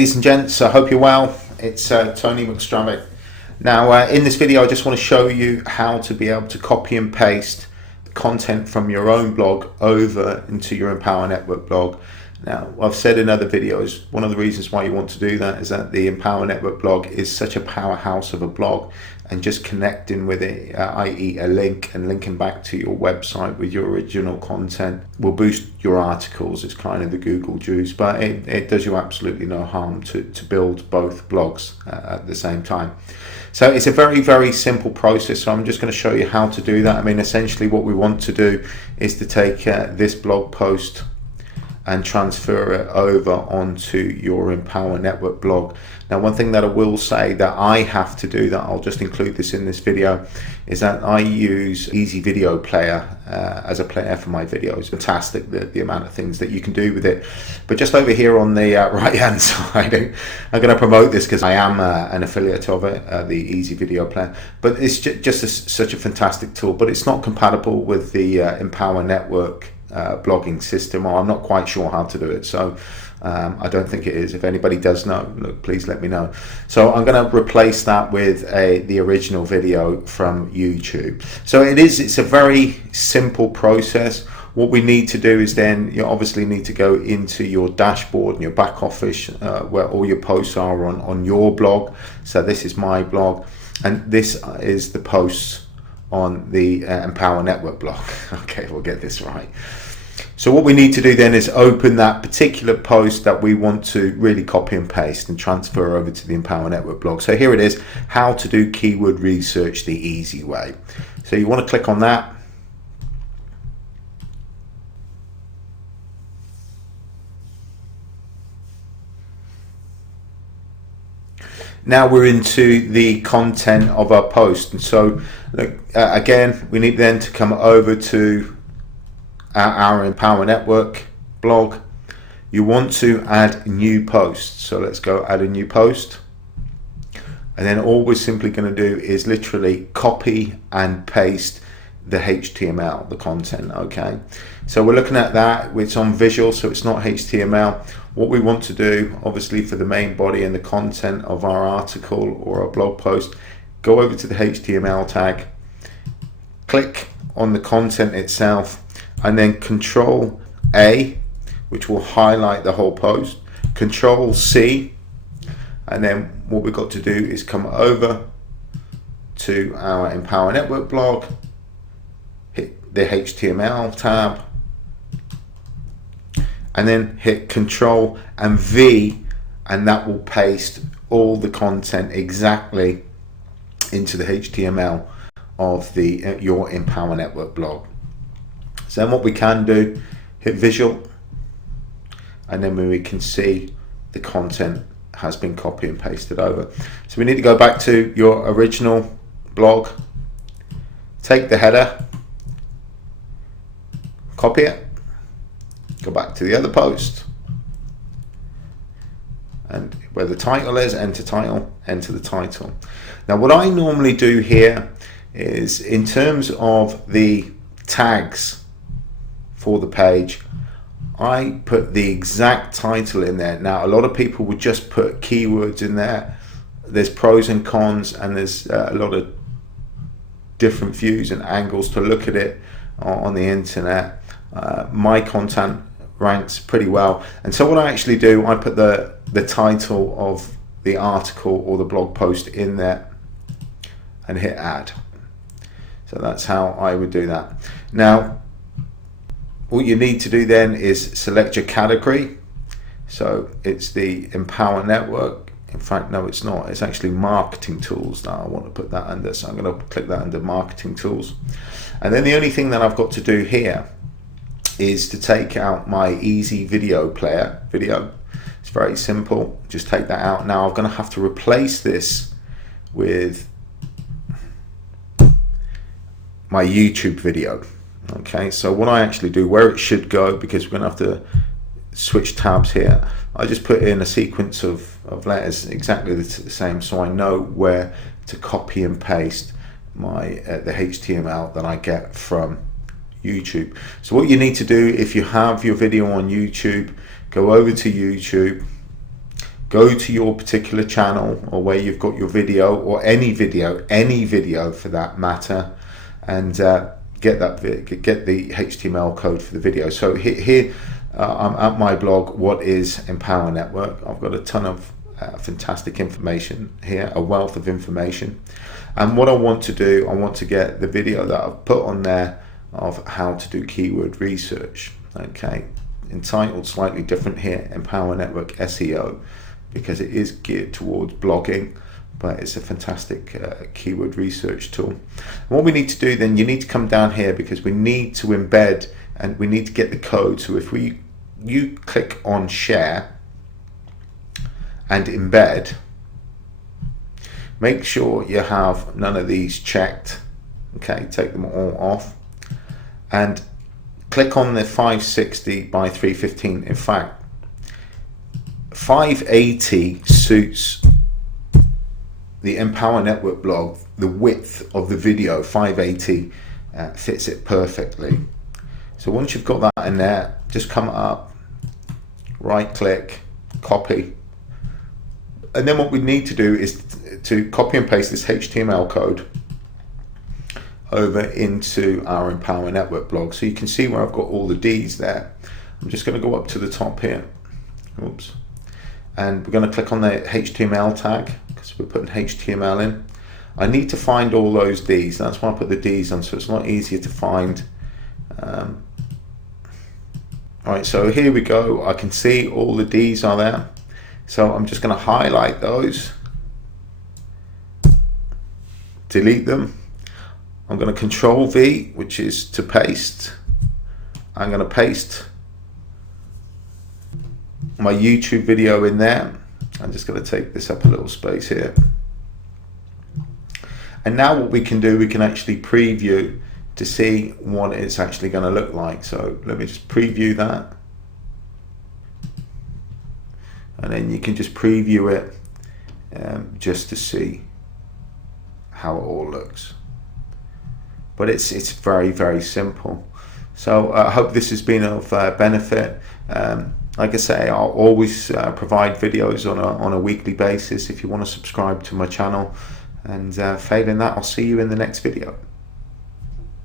Ladies and gents, I hope you're well. It's Tony.mcstravick. Now in this video I just want to show you how to be able to copy and paste the content from your own blog over into your Empower Network blog. Now I've said in other videos, one of the reasons why you want to do that is that the Empower Network blog is such a powerhouse of a blog, and just connecting with it, i.e. a link and linking back to your website with your original content, will boost your articles. It's kind of the Google juice, but it does you absolutely no harm to build both blogs at the same time. So it's a very, very simple process. So I'm just going to show you how to do that. I mean, essentially what we want to do is to take this blog post and transfer it over onto your Empower Network blog. Now, one thing that I will say that I have to do, that I'll just include this in this video, is that I use Easy Video Player as a player for my videos. Fantastic, the amount of things that you can do with it. But just over here on the right hand side, I'm going to promote this because I am an affiliate of it, the Easy Video Player. But it's just such a fantastic tool, but it's not compatible with the Empower Network blogging system, or I'm not quite sure how to do it, so I don't think it is. If anybody does know, look, please let me know. So I'm going to replace that with the original video from YouTube. So it's a very simple process. What we need to do is then you obviously need to go into your dashboard and your back office where all your posts are on your blog. So this is my blog, and this is the posts on the Empower Network blog. Okay, we'll get this right. So what we need to do then is open that particular post that we want to really copy and paste and transfer over to the Empower Network blog. So here it is, how to do keyword research the easy way. So you want to click on that. Now we're into the content of our post, and so look, again, we need then to come over to our Empower Network blog. You want to add new posts, so let's go add a new post, and then all we're simply going to do is literally copy and paste the HTML, the content. Okay, so we're looking at that. It's on visual, so it's not HTML. What we want to do, obviously, for the main body and the content of our article or our blog post, go over to the HTML tag, click on the content itself, and then Control A, which will highlight the whole post, Control C, and then what we've got to do is come over to our Empower Network blog, hit the HTML tab, and then hit Control and V, and that will paste all the content exactly into the HTML of your Empower Network blog. So then what we can do, hit Visual, and then we can see the content has been copied and pasted over. So we need to go back to your original blog, take the header, copy it, go back to the other post, and where the title is, enter title, enter the title. Now what I normally do here is, in terms of the tags for the page, I put the exact title in there. Now a lot of people would just put keywords in there. There's pros and cons, and there's a lot of different views and angles to look at it on the internet. My content ranks pretty well, and so what I actually do, I put the title of the article or the blog post in there and hit add. So that's how I would do that. Now what you need to do then is select your category. So it's the Empower Network. In fact, no, it's not. It's actually marketing tools that I want to put that under. So I'm going to click that under marketing tools. And then the only thing that I've got to do here is to take out my Easy Video Player video. It's very simple. Just take that out. Now I'm going to have to replace this with my YouTube video. Okay, so what I actually do, where it should go, because we're going to have to switch tabs here, I just put in a sequence of letters exactly the same, so I know where to copy and paste my the HTML that I get from YouTube. So what you need to do, if you have your video on YouTube, go over to YouTube, go to your particular channel or where you've got your video, or any video for that matter, and get the HTML code for the video. So here I'm at my blog, What is Empower Network. I've got a ton of fantastic information here, a wealth of information. And what I want to do, I want to get the video that I've put on there of how to do keyword research, okay, entitled slightly different here, Empower Network SEO, because it is geared towards blogging, but it's a fantastic keyword research tool. And what we need to do then, you need to come down here, because we need to embed and we need to get the code. So if you click on share and embed, make sure you have none of these checked, okay, take them all off, and click on the 560 by 315. In fact, 580 suits the Empower Network blog. The width of the video, 580, fits it perfectly. So once you've got that in there, just come up, right click, copy, and then what we need to do is to copy and paste this HTML code over into our Empower Network blog. So you can see where I've got all the D's there. I'm just going to go up to the top here, oops, and we're going to click on the HTML tag, because we're putting HTML in. I need to find all those D's, that's why I put the D's on, so it's a lot easier to find. Alright, so here we go. I can see all the D's are there, so I'm just going to highlight those, delete them. I'm going to Control V, which is to paste. I'm going to paste my YouTube video in there. I'm just going to take this up a little space here. And now what we can do, we can actually preview to see what it's actually going to look like. So let me just preview that. And then you can just preview it just to see how it all looks. But it's very, very simple. So I hope this has been of benefit. Like I say, I'll always provide videos on a weekly basis if you want to subscribe to my channel. And failing that, I'll see you in the next video.